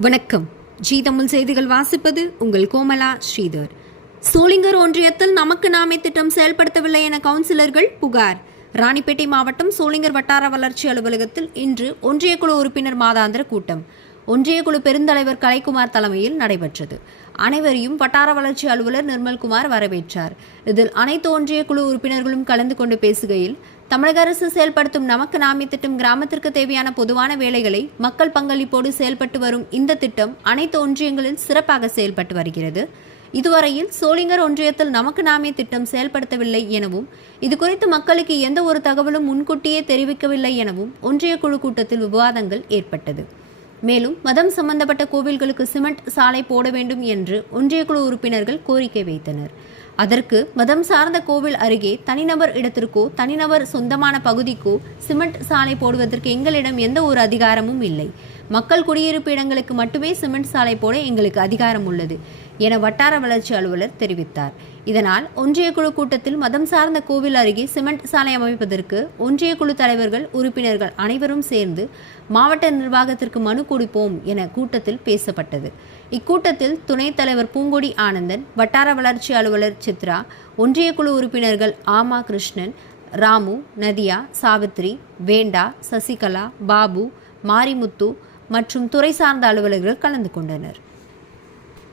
வணக்கம். ஜி தமிழ் செய்திகள் வாசிப்பது உங்கள் கோமலா ஸ்ரீதர். சோளிங்கர் ஒன்றியத்தில் நமக்கு நாமே திட்டம் செயல்படுத்தவில்லை என கவுன்சிலர்கள் புகார். ராணிப்பேட்டை மாவட்டம் சோளிங்கர் வட்டார வளர்ச்சி அலுவலகத்தில் இன்று ஒன்றிய குழு உறுப்பினர் மாதாந்திர கூட்டம். ஒன்றிய குழு பெருந்தலைவர் கலைக்குமார் தலைமையில் நடைபெற்றது. அனைவரையும் வட்டார வளர்ச்சி அலுவலர் நிர்மல்குமார் வரவேற்றார். இதில் அனைத்து ஒன்றிய குழு உறுப்பினர்களும் கலந்து கொண்டு பேசுகையில் தமிழக அரசு செயல்படுத்தும் நமக்கு நாமே திட்டம் கிராமத்திற்கு தேவையான பொதுவான வேலைகளை மக்கள் பங்களிப்போடு செயல்பட்டு வரும் இந்த திட்டம் அனைத்து ஒன்றியங்களில் சிறப்பாக செயல்பட்டு வருகிறது. இதுவரையில் சோளிங்கர் ஒன்றியத்தில் நமக்கு நாமே திட்டம் செயல்படுத்தவில்லை எனவும் இது குறித்து மக்களுக்கு எந்த ஒரு தகவலும் முன்கூட்டியே தெரிவிக்கவில்லை எனவும் ஒன்றிய குழு கூட்டத்தில் விவாதங்கள் ஏற்பட்டது. மேலும் மதம் சம்பந்தப்பட்ட கோவில்களுக்கு சிமெண்ட் சாலை போட வேண்டும் என்று ஒன்றிய குழு உறுப்பினர்கள் கோரிக்கை வைத்தனர். அதற்கு மதம் சார்ந்த கோவில் அருகே தனிநபர் இடத்திற்கோ தனிநபர் சொந்தமான பகுதிக்கோ சிமெண்ட் சாலை போடுவதற்கு எங்களிடம் எந்த ஒரு அதிகாரமும் இல்லை. மக்கள் குடியிருப்பு இடங்களுக்கு மட்டுமே சிமெண்ட் சாலை போட எங்களுக்கு அதிகாரம் உள்ளது என வட்டார வளர்ச்சி அலுவலர் தெரிவித்தார். இதனால் ஒன்றிய குழு கூட்டத்தில் மதம் சார்ந்த கோவில் அருகே சிமெண்ட் சாலை அமைப்பதற்கு ஒன்றிய குழு தலைவர்கள் உறுப்பினர்கள் அனைவரும் சேர்ந்து மாவட்ட நிர்வாகத்திற்கு மனு கொடுப்போம் என கூட்டத்தில் பேசப்பட்டது. இக்கூட்டத்தில் துணைத் தலைவர் பூங்கொடி ஆனந்தன் வட்டார வளர்ச்சி அலுவலர் சித்ரா ஒன்றிய குழு உறுப்பினர்கள் ஆமா கிருஷ்ணன் ராமு நதியா சாவித்ரி வேண்டா சசிகலா பாபு மாரிமுத்து மற்றும் துறை சார்ந்த அலுவலர்கள் கலந்து கொண்டனர்.